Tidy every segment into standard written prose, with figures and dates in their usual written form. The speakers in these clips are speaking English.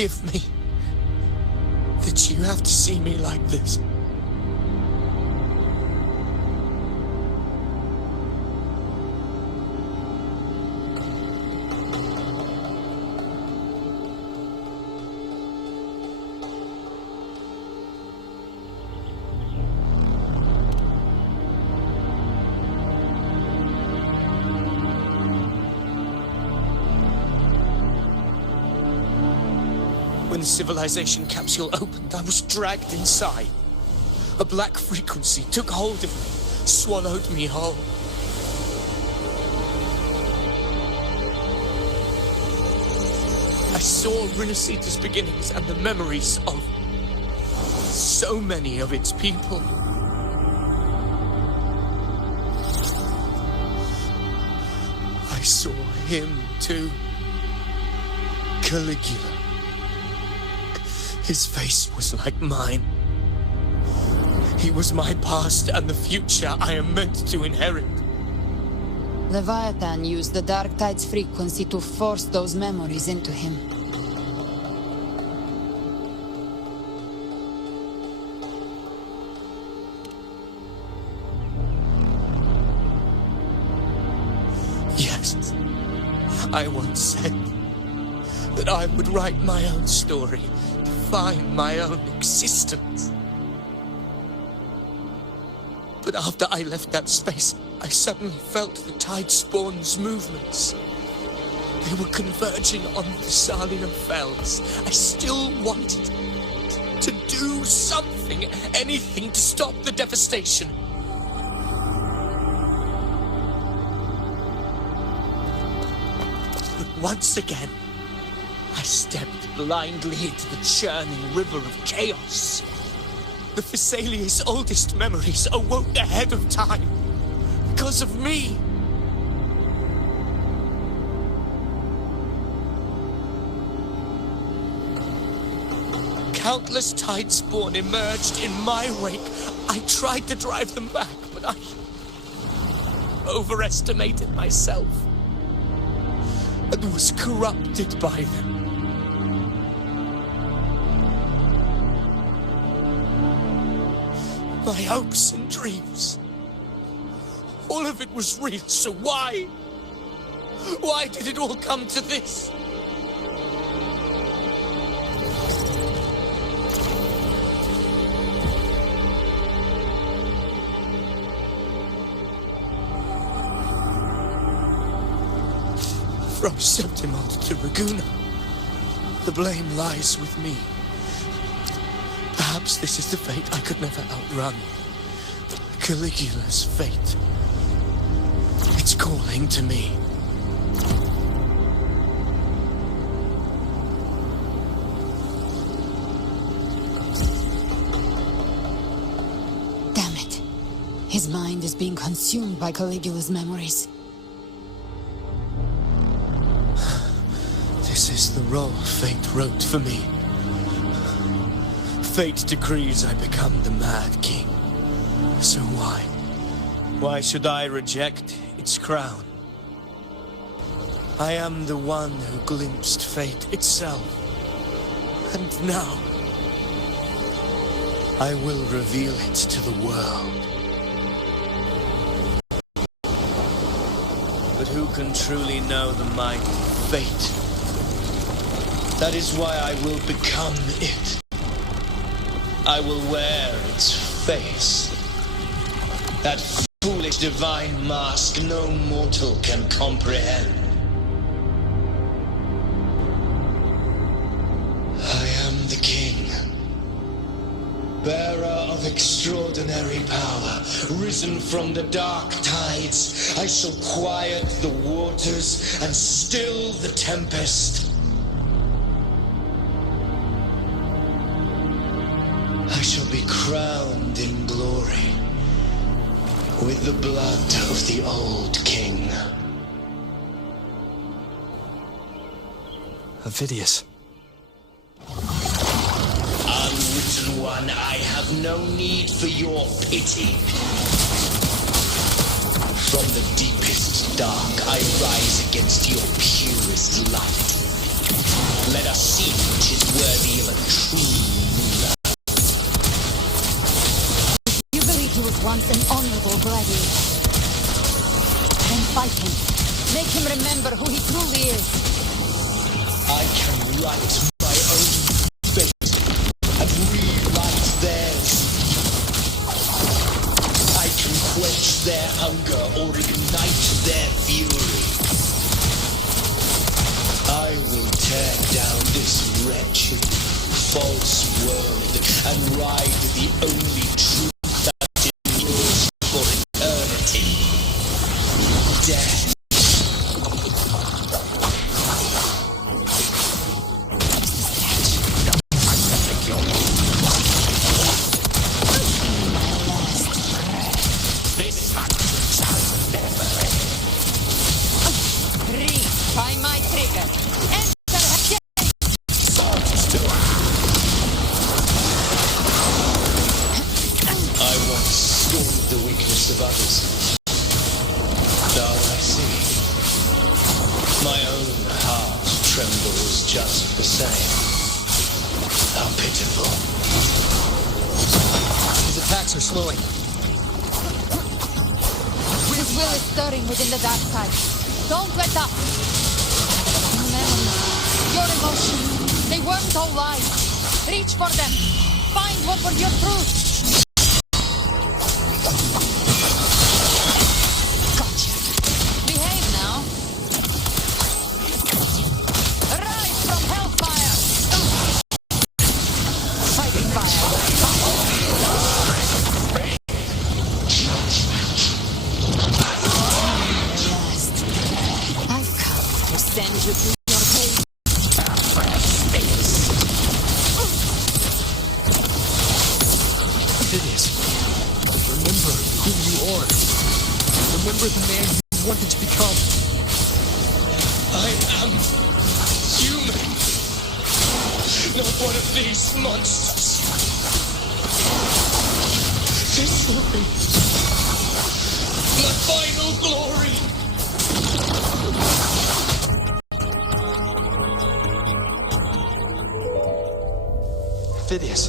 forgive me that you have to see me like this. When the civilization capsule opened, I was dragged inside. A black frequency took hold of me, swallowed me whole. I saw Renacita's beginnings and the memories of so many of its people. I saw him too. Caligula. His face was like mine. He was my past and the future I am meant to inherit. Leviathan used the Dark Tide's frequency to force those memories into him. Yes, I once said that I would write my own story, define my own existence. But after I left that space, I suddenly felt the Tidespawn's movements. They were converging on the Thessalia Fells. I still wanted to do something, anything to stop the devastation. But once again, I stepped blindly into the churning river of chaos. The Thessalia's oldest memories awoke ahead of time because of me. Countless Tidespawn emerged in my wake. I tried to drive them back, but I overestimated myself and was corrupted by them. My hopes and dreams. All of it was real, so why? Why did it all come to this? From Septimont to Ragusa, the blame lies with me. Perhaps this is the fate I could never outrun. Caligula's fate. It's calling to me. Damn it. His mind is being consumed by Caligula's memories. This is the role fate wrote for me. Fate decrees I become the Mad King. So why? Why should I reject its crown? I am the one who glimpsed fate itself. And now, I will reveal it to the world. But who can truly know the mind of fate? That is why I will become it. I will wear its face. That foolish divine mask no mortal can comprehend. I am the king, bearer of extraordinary power, risen from the dark tides. I shall quiet the waters and still the tempest. I shall be crowned in glory with the blood of the old king. Avidius. Unwritten one, I have no need for your pity. From the deepest dark, I rise against your purest light. Let us see which is worthy of a true ruler. You believe he was once an honorable gladiator? Then fight him. Make him remember who he truly is. I can write my own fate and rewrite theirs. I can quench their hunger or ignite their fury. I will tear down this wretched, false world and ride the only truth that endures for eternity. Death. Try my trigger. Enter again. I once scorned the weakness of others. Now I see. My own heart trembles just the same. How pitiful. His attacks are slowing. His will is stirring within the dark side. Don't let up. Your memories, your emotions, they weren't all lies. Reach for them. Find what was your truth. Gotcha. Behave now. Rise from hellfire. Fighting fire. I've come to send you to your home. Phineas, remember who you are. Remember the man you wanted to become. I am human. Not one of these monsters. This will be my final glory. Phineas,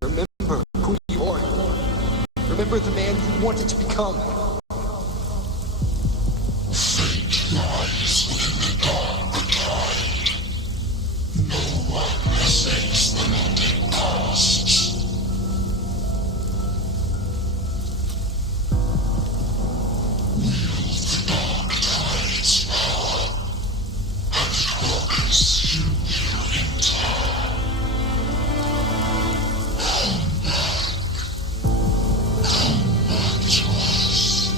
remember who you are. Remember the man you wanted to become. Fate lies within the dark tide. No one mistakes the mountain costs. Wield the dark tide's power, and it will consume you in time. Come back to us.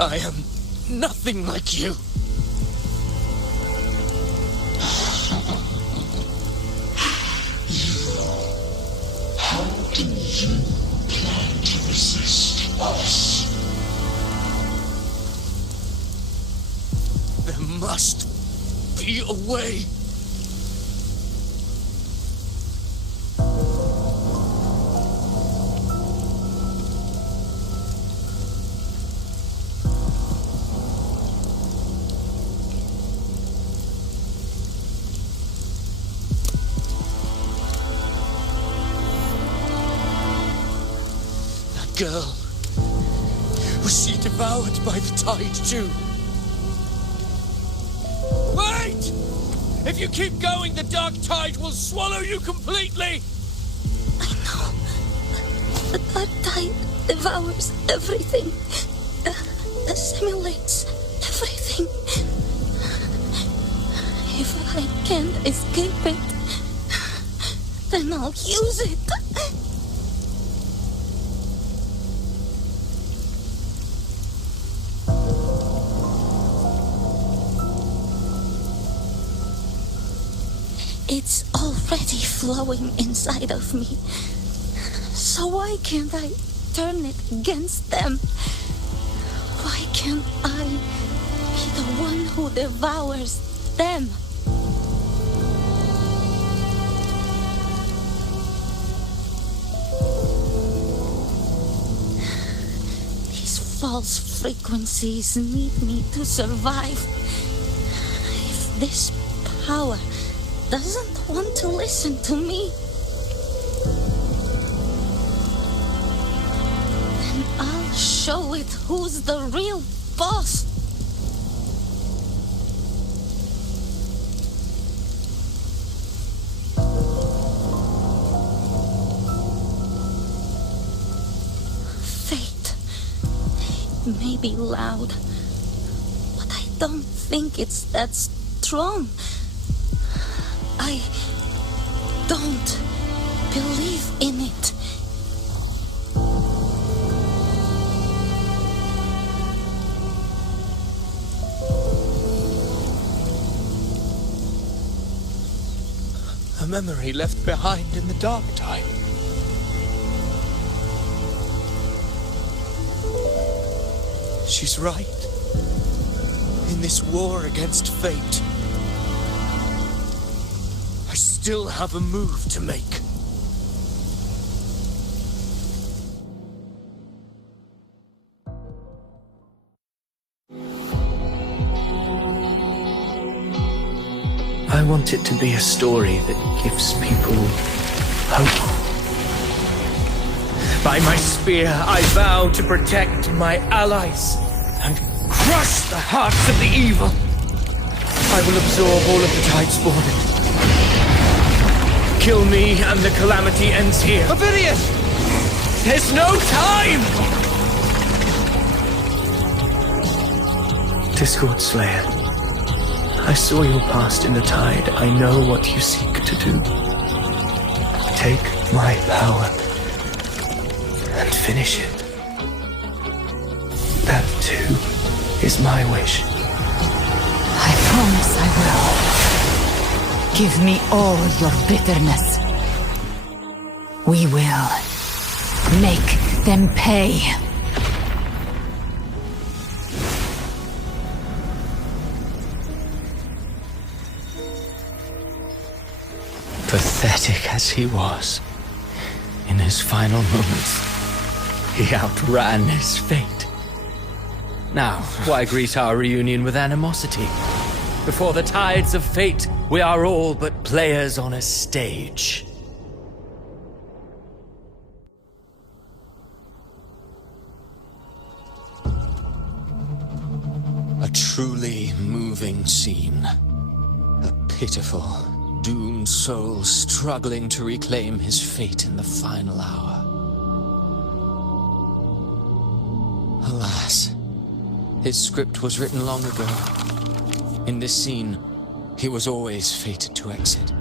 I am nothing like you. How do you plan to resist us? There must be a way. That girl, was she devoured by the tide too? Wait! If you keep going, the dark tide will swallow you completely! I know. The dark tide devours everything. Assimilates everything. If I can't escape it, then I'll use it. It's already flowing inside of me. So why can't I turn it against them? Why can't I be the one who devours them? These false frequencies need me to survive. If this power doesn't want to listen to me, then I'll show it who's the real boss. Fate. It may be loud, but I don't think it's that strong. I don't believe in it. A memory left behind in the dark time. She's right. In this war against fate, I still have a move to make. I want it to be a story that gives people hope. By my spear, I vow to protect my allies and crush the hearts of the evil. I will absorb all of the Tidespawn. Kill me and the calamity ends here. Ovidius! There's no time! Discord Slayer, I saw your past in the tide. I know what you seek to do. Take my power and finish it. That too is my wish. I promise I will. Give me all your bitterness. We will make them pay. Pathetic as he was, in his final moments, he outran his fate. Now, why greet our reunion with animosity? Before the tides of fate, we are all but players on a stage. A truly moving scene. A pitiful, doomed soul struggling to reclaim his fate in the final hour. Alas, his script was written long ago. In this scene, he was always fated to exit.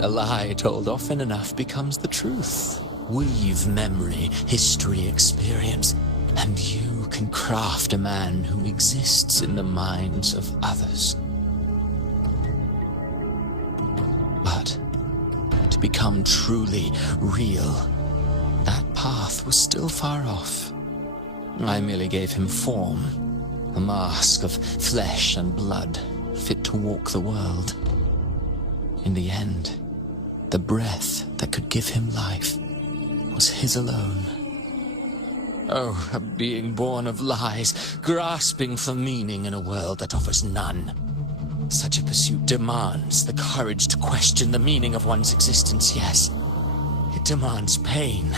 A lie told often enough becomes the truth. Weave memory, history, experience, and you can craft a man who exists in the minds of others. But to become truly real, that path was still far off. I merely gave him form, a mask of flesh and blood, fit to walk the world. In the end, the breath that could give him life was his alone. Oh, a being born of lies, grasping for meaning in a world that offers none. Such a pursuit demands the courage to question the meaning of one's existence, yes. It demands pain.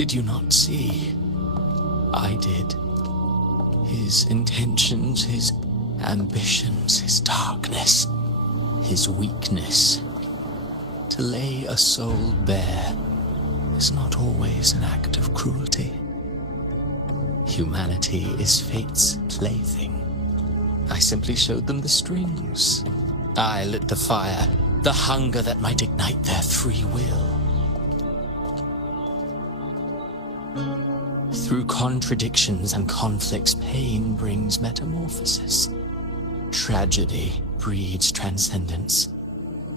Did you not see? I did. His intentions, his ambitions, his darkness, his weakness. To lay a soul bare is not always an act of cruelty. Humanity is fate's plaything. I simply showed them the strings. I lit the fire, the hunger that might ignite their free will. Through contradictions and conflicts, pain brings metamorphosis. Tragedy breeds transcendence.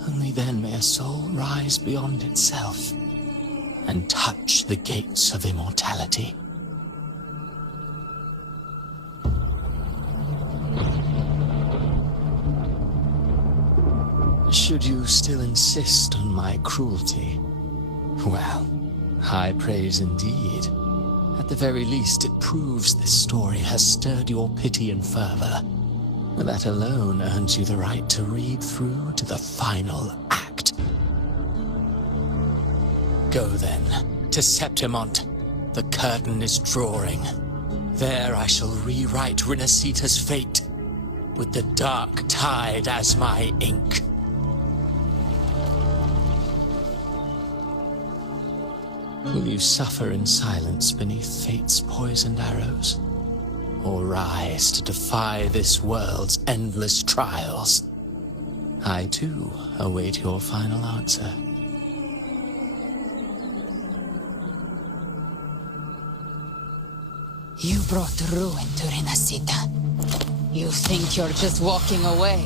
Only then may a soul rise beyond itself and touch the gates of immortality. Should you still insist on my cruelty, well, high praise indeed. At the very least, it proves this story has stirred your pity and fervor. That alone earns you the right to read through to the final act. Go then, to Septimont. The curtain is drawing. There I shall rewrite Rinasita's fate, with the dark tide as my ink. Will you suffer in silence beneath fate's poisoned arrows? Or rise to defy this world's endless trials? I, too, await your final answer. You brought ruin to Rinasita. You think you're just walking away?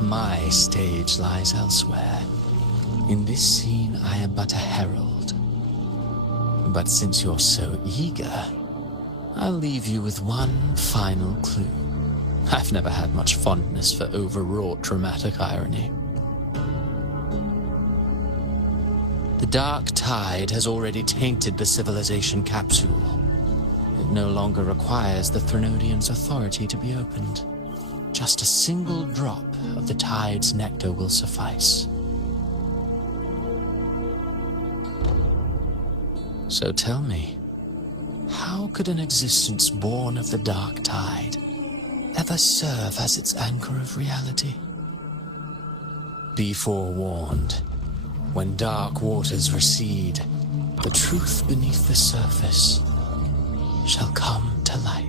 My stage lies elsewhere. In this scene, I am but a herald. But since you're so eager, I'll leave you with one final clue. I've never had much fondness for overwrought dramatic irony. The dark tide has already tainted the civilization capsule. It no longer requires the Threnodians' authority to be opened. Just a single drop of the tide's nectar will suffice. So tell me, how could an existence born of the dark tide ever serve as its anchor of reality? Be forewarned. When dark waters recede, the truth beneath the surface shall come to light.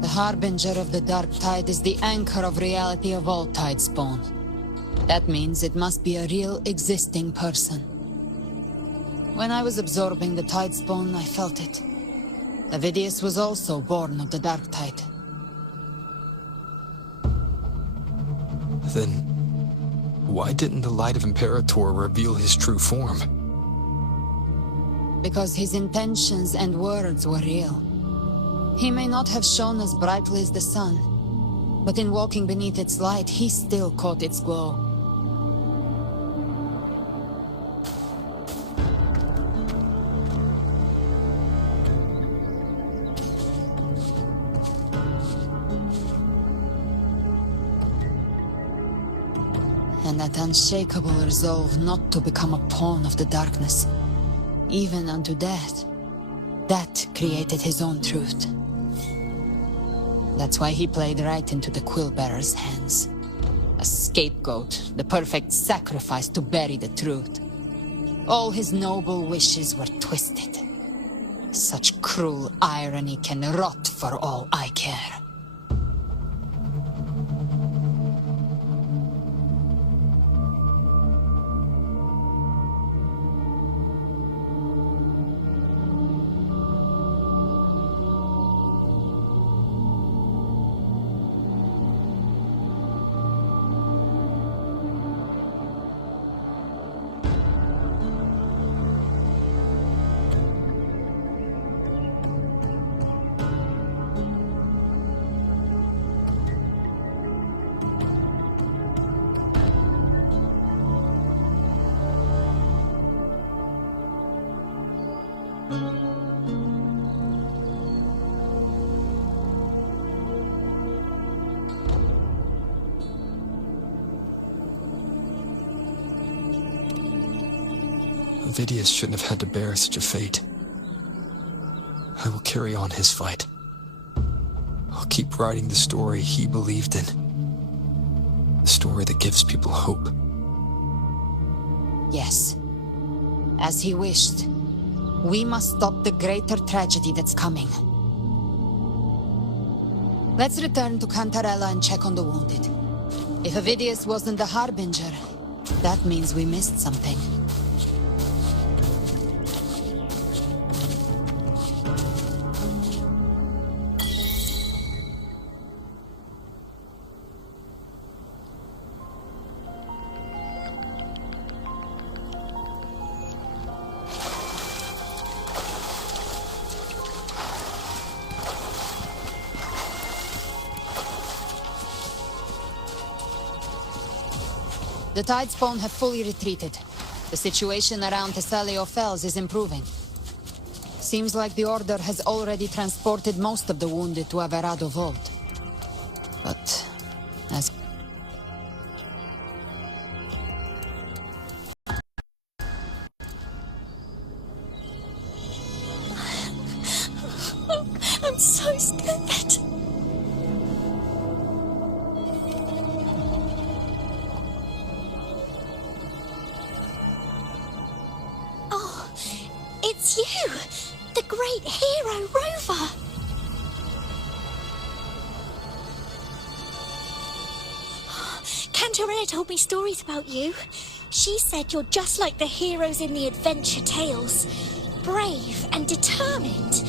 The harbinger of the dark tide is the anchor of reality of all tidespawn. That means it must be a real existing person. When I was absorbing the tidespawn, I felt it. Avidius was also born of the dark tide. Then, why didn't the light of Imperator reveal his true form? Because his intentions and words were real. He may not have shone as brightly as the sun, but in walking beneath its light, he still caught its glow. And that unshakable resolve not to become a pawn of the darkness, even unto death, that created his own truth. That's why he played right into the Quill Bearer's hands. A scapegoat, the perfect sacrifice to bury the truth. All his noble wishes were twisted. Such cruel irony can rot for all I care. Vidius shouldn't have had to bear such a fate. I will carry on his fight. I'll keep writing the story he believed in. The story that gives people hope. Yes. As he wished. We must stop the greater tragedy that's coming. Let's return to Cantarella and check on the wounded. If Avidius wasn't the Harbinger, that means we missed something. The Tidespawn have fully retreated. The situation around Thessalio Fells is improving. Seems like the Order has already transported most of the wounded to Averado Vault. But, as... I'm so scared. Oh, it's you, the great hero Rover. Cantarella told me stories about you. She said you're just like the heroes in the adventure tales. Brave and determined.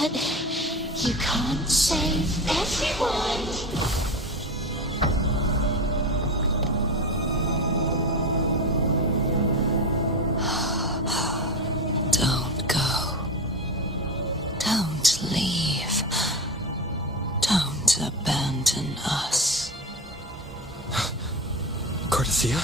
But you can't save everyone. Don't go. Don't leave. Don't abandon us. Cardathia?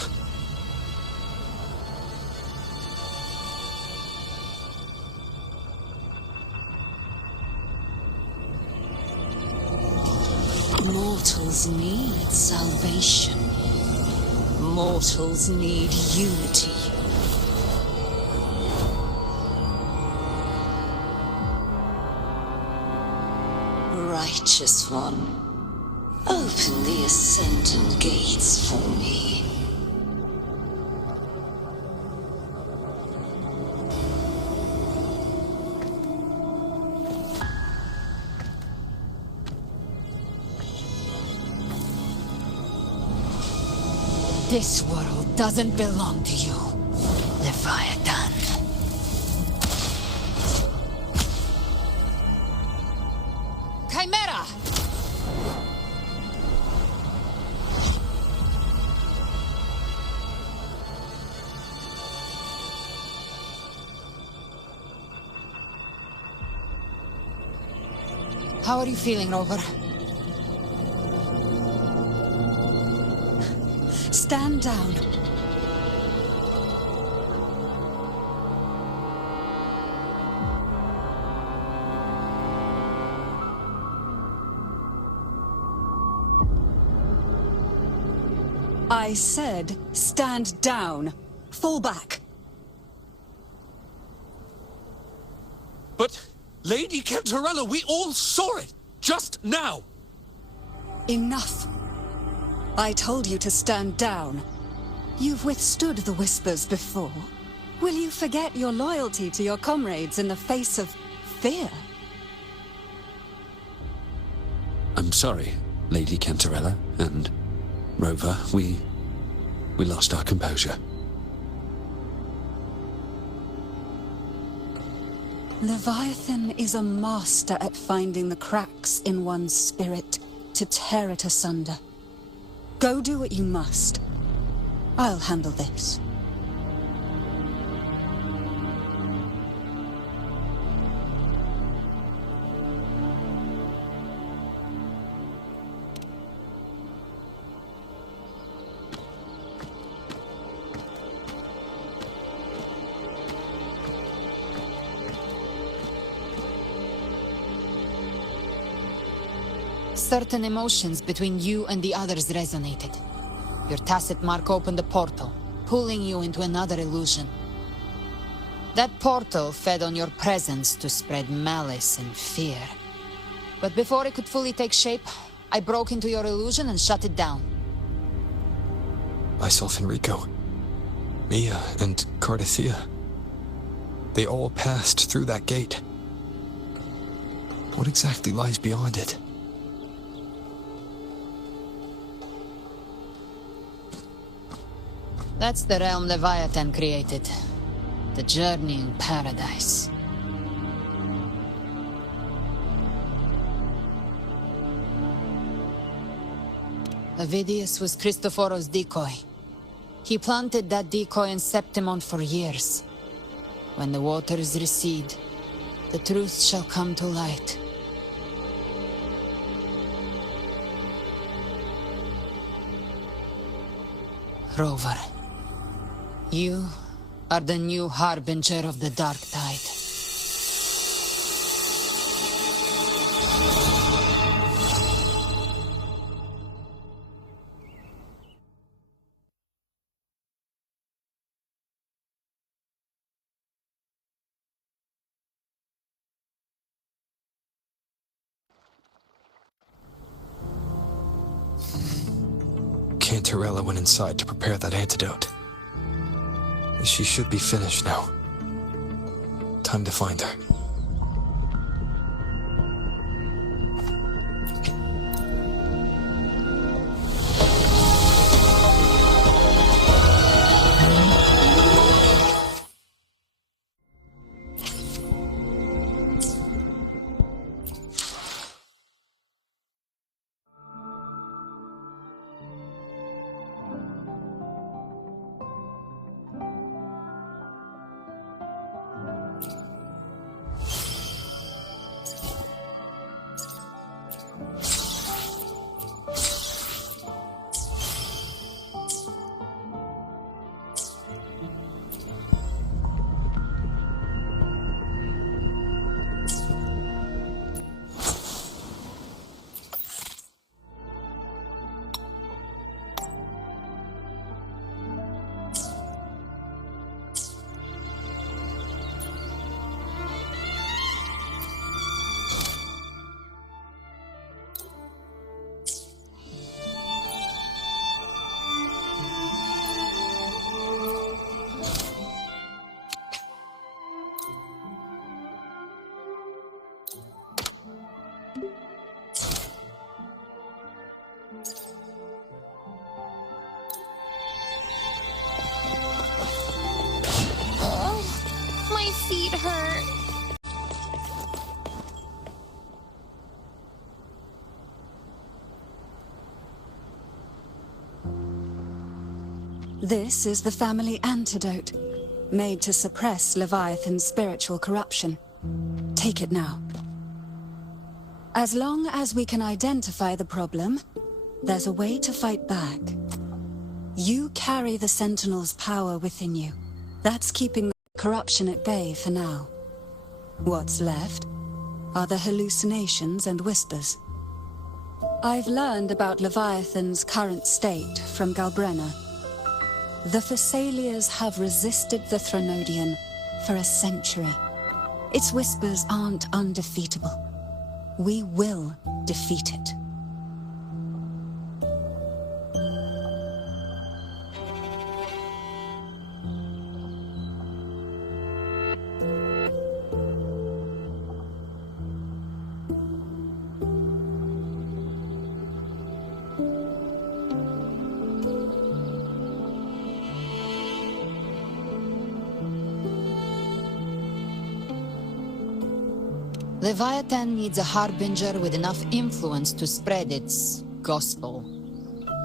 Mortals need salvation. Mortals need unity. Righteous One, open the Ascendant Gates for me. This world doesn't belong to you, Leviathan. Chimera! How are you feeling, Rover? Stand down. I said, stand down. Fall back. But, Lady Cantarella, we all saw it! Just now! Enough. I told you to stand down. You've withstood the whispers before. Will you forget your loyalty to your comrades in the face of fear? I'm sorry, Lady Cantarella, and Rover, we lost our composure. Leviathan is a master at finding the cracks in one's spirit to tear it asunder. Go do what you must. I'll handle this. Certain emotions between you and the others resonated. Your tacit mark opened a portal, pulling you into another illusion. That portal fed on your presence to spread malice and fear. But before it could fully take shape, I broke into your illusion and shut it down. Myself and Rico, Mia and Cardathea, they all passed through that gate. What exactly lies beyond it? That's the realm Leviathan created. The journeying paradise. Avidius was Cristoforo's decoy. He planted that decoy in Septimon for years. When the waters recede, the truth shall come to light. Rover. You are the new harbinger of the Dark Tide. Cantarella went inside to prepare that antidote. She should be finished now. Time to find her. My feet hurt. This is the family antidote, made to suppress Leviathan's spiritual corruption. Take it now. As long as we can identify the problem, there's a way to fight back. You carry the Sentinel's power within you. That's keeping the corruption at bay for now. What's left are the hallucinations and whispers. I've learned about Leviathan's current state from Galbrenna. The Thessalias have resisted the Threnodian for a century. Its whispers aren't undefeatable. We will defeat it. Leviathan needs a harbinger with enough influence to spread its gospel.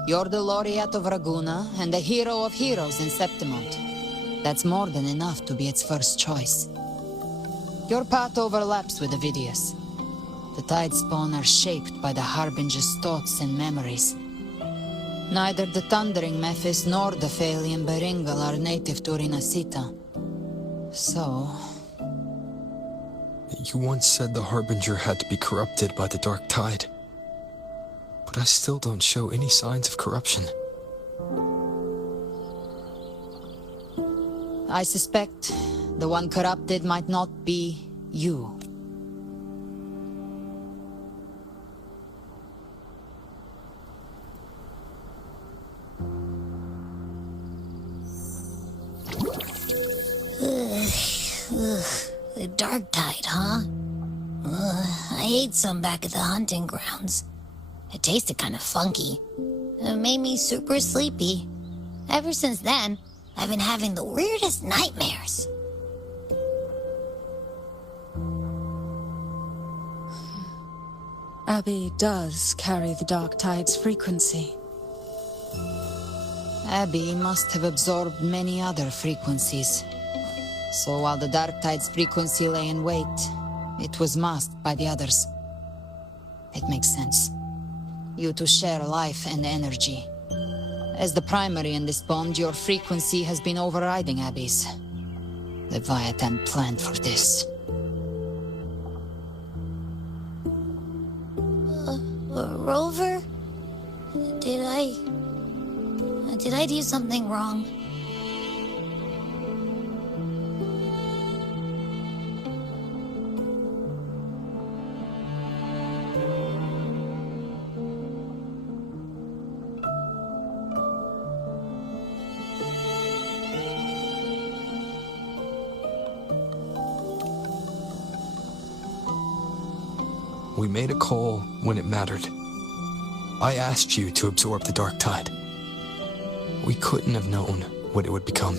You're the laureate of Raguna and the hero of heroes in Septimont. That's more than enough to be its first choice. Your path overlaps with Avidius. The Tidespawn are shaped by the harbinger's thoughts and memories. Neither the Thundering Mephis nor the Phalian Beringal are native to Rinasita. So... You once said the Harbinger had to be corrupted by the Dark Tide. But I still don't show any signs of corruption. I suspect the one corrupted might not be you. The Dark Tide, huh? I ate some back at the hunting grounds. It tasted kind of funky. It made me super sleepy. Ever since then, I've been having the weirdest nightmares. Abby does carry the Dark Tide's frequency. Abby must have absorbed many other frequencies. So while the Dark Tide's frequency lay in wait, it was masked by the others. It makes sense. You two share life and energy. As the primary in this bond, your frequency has been overriding Abby's. Leviathan planned for this. Rover? Did I do something wrong? We made a call when it mattered. I asked you to absorb the Dark Tide. We couldn't have known what it would become.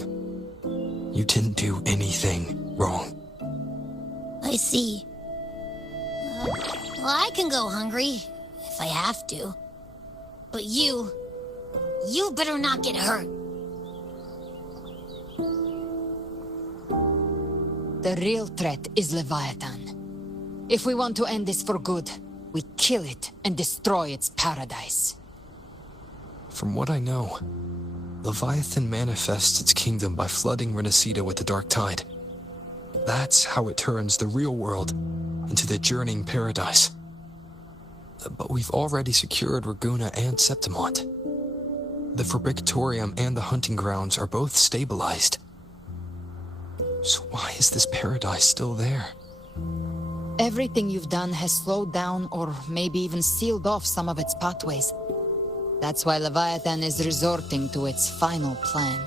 You didn't do anything wrong. I see. Well, I can go hungry, if I have to. But you better not get hurt. The real threat is Leviathan. If we want to end this for good, we kill it and destroy its paradise. From what I know, Leviathan manifests its kingdom by flooding Renacida with the Dark Tide. That's how it turns the real world into the journeying paradise. But we've already secured Raguna and Septimont. The Fabricatorium and the hunting grounds are both stabilized. So why is this paradise still there? Everything you've done has slowed down or maybe even sealed off some of its pathways. That's why Leviathan is resorting to its final plan.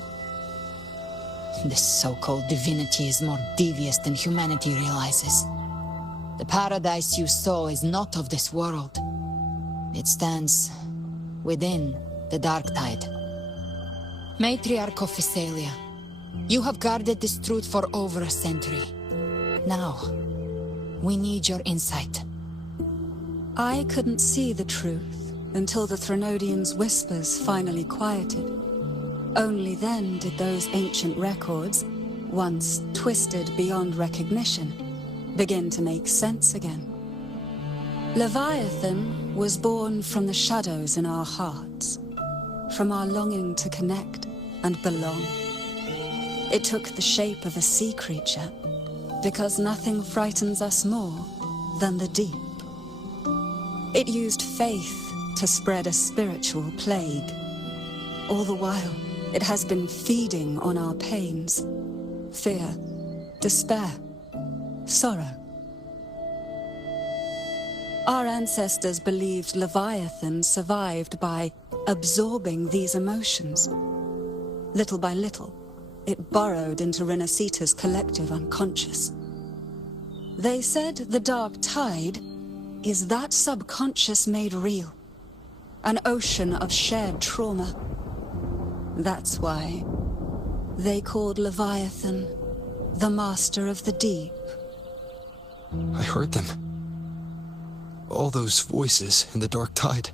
This so-called divinity is more devious than humanity realizes. The paradise you saw is not of this world. It stands within the Dark Tide. Matriarch of Physalia, you have guarded this truth for over a century. Now, we need your insight. I couldn't see the truth until the Threnodian's whispers finally quieted. Only then did those ancient records, once twisted beyond recognition, begin to make sense again. Leviathan was born from the shadows in our hearts, from our longing to connect and belong. It took the shape of a sea creature, because nothing frightens us more than the deep. It used faith to spread a spiritual plague. All the while, it has been feeding on our pains, fear, despair, sorrow. Our ancestors believed Leviathan survived by absorbing these emotions. Little by little, it burrowed into Renacita's collective unconscious. They said the dark tide is that subconscious made real, an ocean of shared trauma. That's why they called Leviathan the master of the deep. I heard them. All those voices in the dark tide.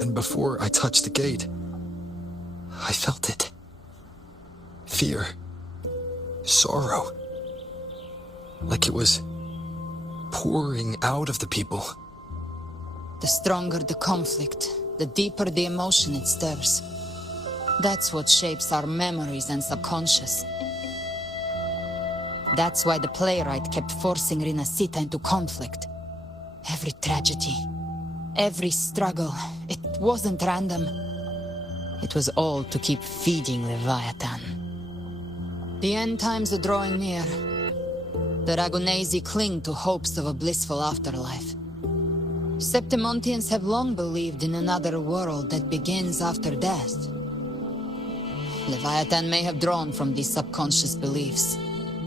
And before I touched the gate, I felt it. Fear. Sorrow. Like it was pouring out of the people. The stronger the conflict, the deeper the emotion it stirs. That's what shapes our memories and subconscious. That's why the playwright kept forcing Renacita into conflict. Every tragedy, every struggle, it wasn't random. It was all to keep feeding Leviathan. The end times are drawing near. The Ragonesi cling to hopes of a blissful afterlife. Septimontians have long believed in another world that begins after death. Leviathan may have drawn from these subconscious beliefs,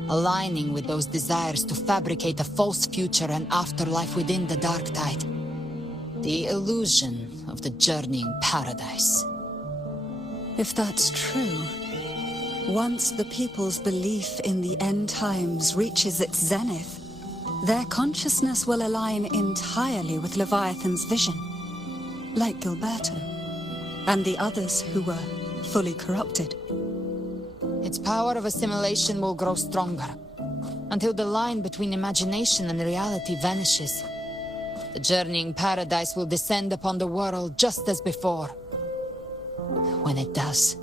aligning with those desires to fabricate a false future and afterlife within the dark tide. The illusion of the journeying paradise. If that's true, once the people's belief in the end times reaches its zenith, their consciousness will align entirely with Leviathan's vision, like Gilberto, and the others who were fully corrupted. Its power of assimilation will grow stronger, until the line between imagination and reality vanishes. The journeying paradise will descend upon the world just as before. When it does,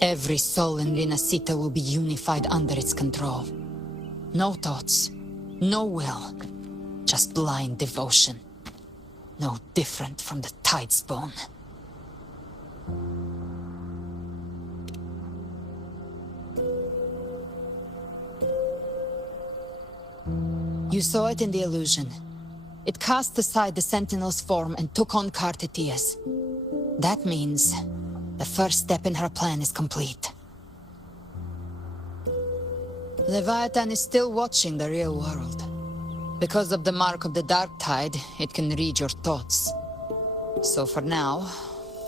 every soul in Renacita will be unified under its control. No thoughts, no will, just blind devotion. No different from the Tidespawn. You saw it in the illusion. It cast aside the Sentinel's form and took on Cartetius. That means the first step in her plan is complete. Leviathan is still watching the real world. Because of the mark of the dark tide, it can read your thoughts. So for now,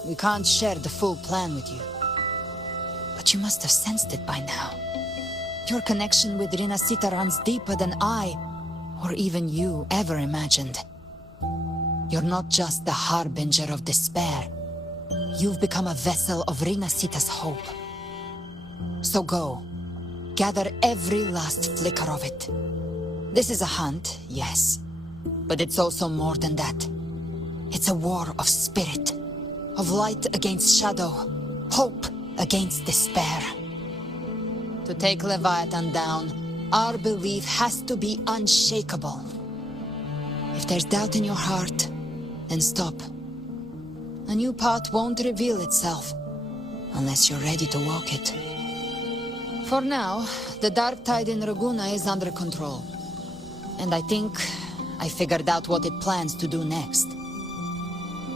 we can't share the full plan with you. But you must have sensed it by now. Your connection with Renacita runs deeper than I, or even you, ever imagined. You're not just the harbinger of despair. You've become a vessel of Renacita's hope. So go. Gather every last flicker of it. This is a hunt, yes. But it's also more than that. It's a war of spirit. Of light against shadow. Hope against despair. To take Leviathan down, our belief has to be unshakable. If there's doubt in your heart, then stop. A new path won't reveal itself, unless you're ready to walk it. For now, the dark tide in Raguna is under control. And I think I figured out what it plans to do next.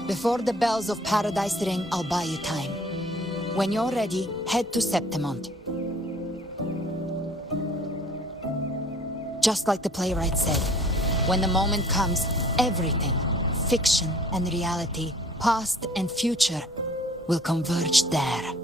Before the bells of Paradise ring, I'll buy you time. When you're ready, head to Septimont. Just like the playwright said, when the moment comes, everything, fiction and reality, past and future, will converge there.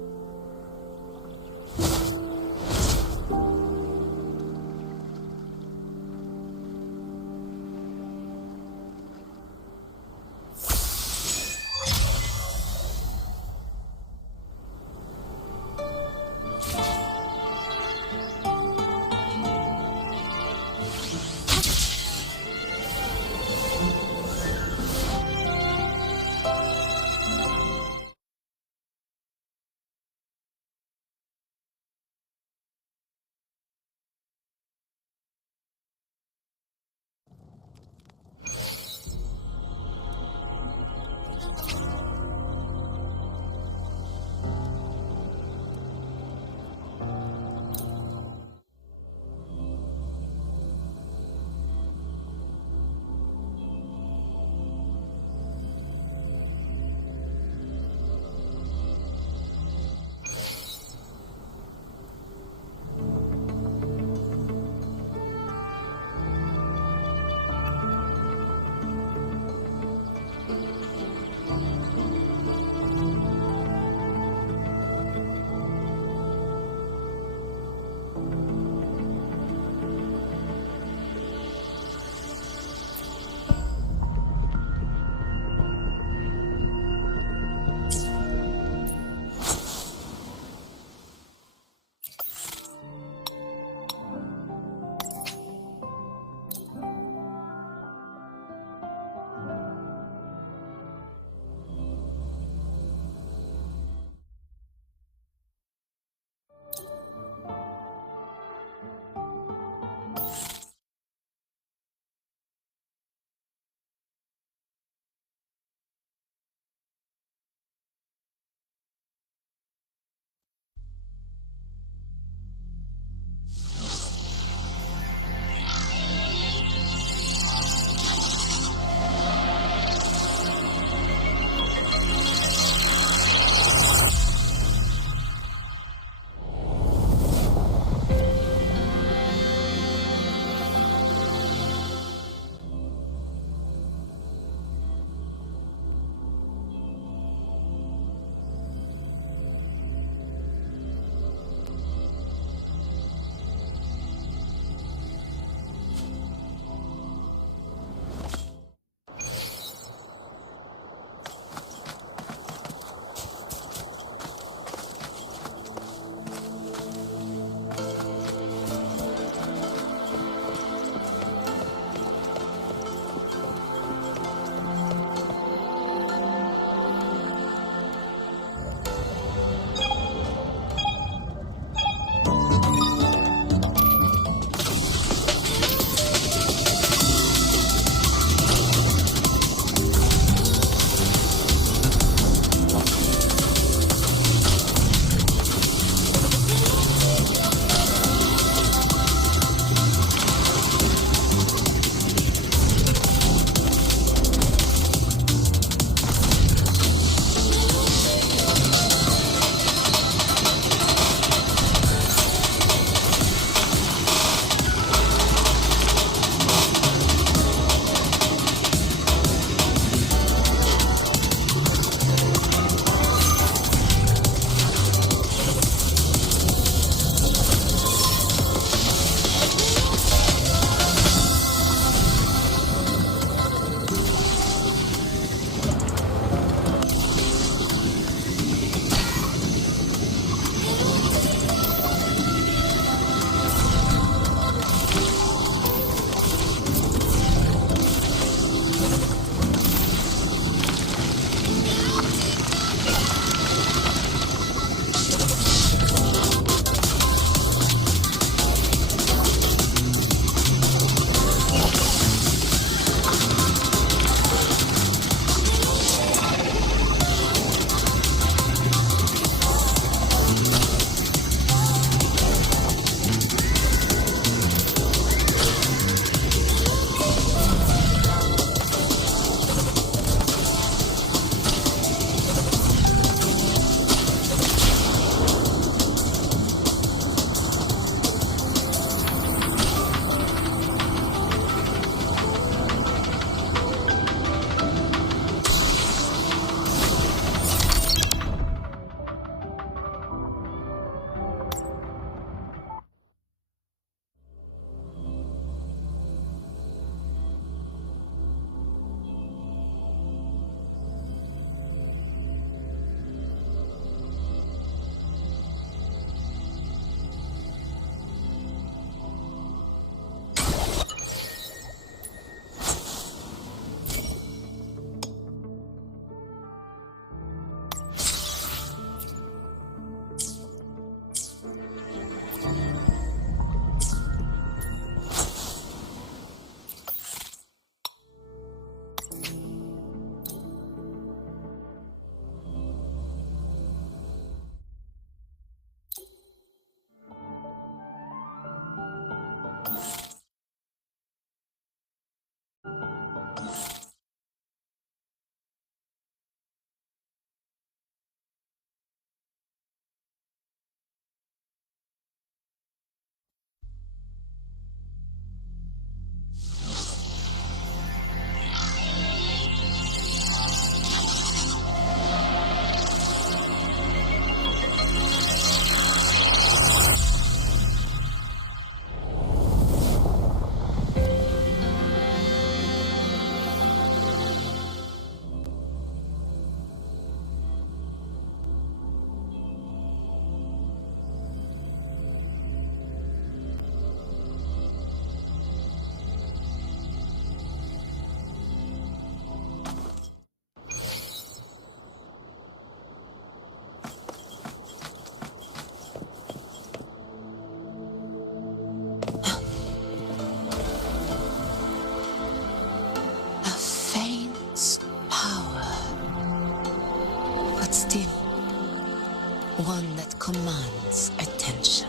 One that commands attention.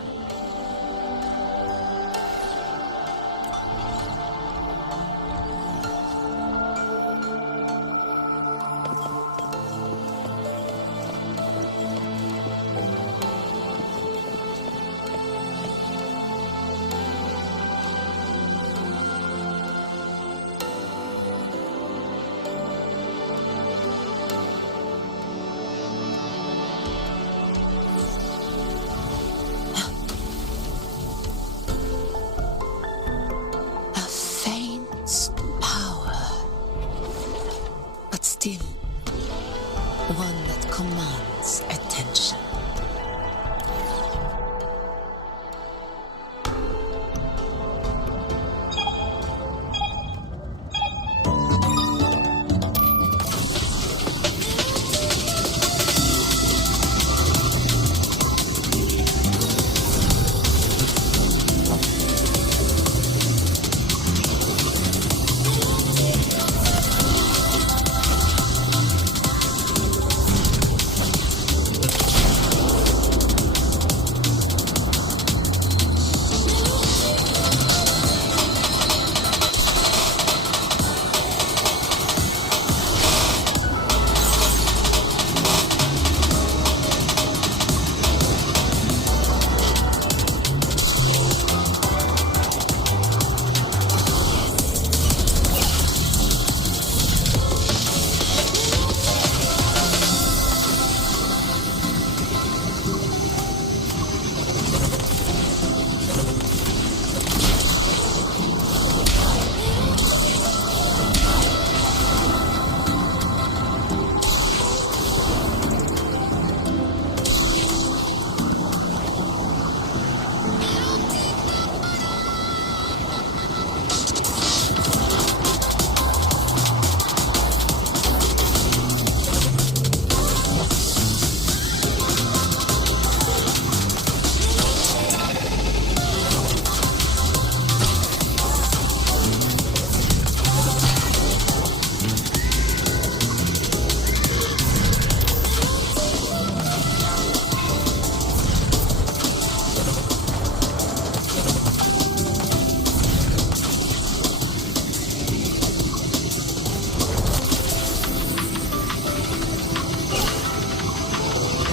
One that commands attention.